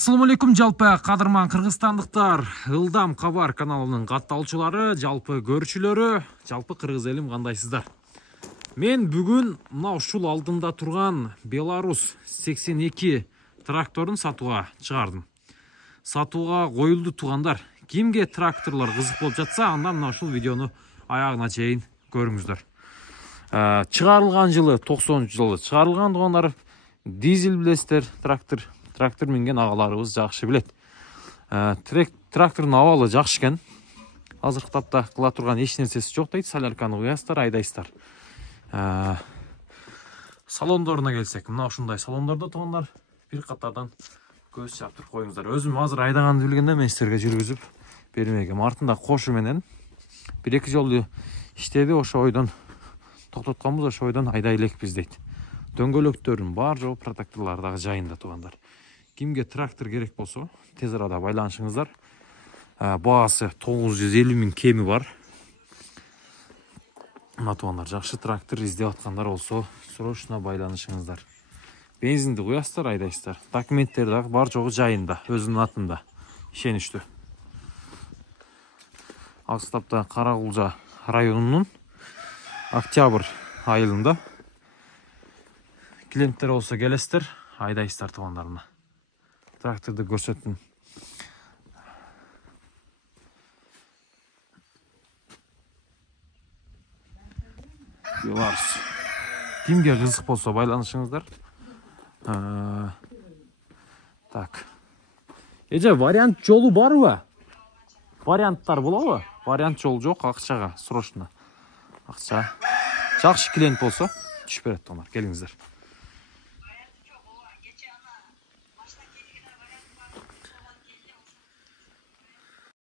Assalamu алейкум жалпы кадырман кыргызстандыктар, Ылдам Кабар каналынын катталчылары, жалпы көрчүлөрү, жалпы кыргыз элим кандайсыздар? Мен бүгүн мына ушул алдымда турган Беларусь 82 тракторун сатууга чыгардым. Сатууга коюлду туугандар. Кимге тракторлор кызык болуп жатса, анда мына ушул видеону аягына чейин көрүңүздөр. Чыгарылган жылы 90-жылы чыгарылган туугандар, дизель билесиздер, трактор минген агаларыбыз жакшы билет. Трактордун абалы жакшы экен. Азыркы тапта кыла турган эч нерсеси жок дейт. Солярканы куясыздар, айдайсыздар. Салондоруна келсек, мына ушундай салондордо туугандар бир катардан көз чаптырып коюңуздар. Өзүм азыр айдаганды билгенде мен силерге жүргүзүп бермегем. Артында кошу менен бир-эки жолу иштеди, ошо ойдон токтотканбыз, ошо ойдон айдай элекпиз дейт. Дөңгөлөктөрүн бар жоо протекторлор дагы жайында туугандар. Кимге трактор керек болсо, тез арада байланышыңыздар. Баасы 950 000 кеми бар. Мына туугандар, жакшы трактор издеп аткандар болсо, срочно байланышыңыздар. Бензинди куясыздар, айдайсыздар. Документтер дагы бар жогу жайында, өзүнүн атында. Ишеничтүү. Акстапта Каракулжа районунун октябрь айылында клиенттер болсо келесиздер, айдайсыздар туугандарына. Тракторду көрсөттүм. Беларусь. Кимге кызык болсо байланышыңыздар. Так. Эже вариант жолу барбы? Варианттар болобу? Вариант жол жок, акчага, срочно. Акча. Жакшы клиент болсо, түшүп берет туугандар. Келиңиздер.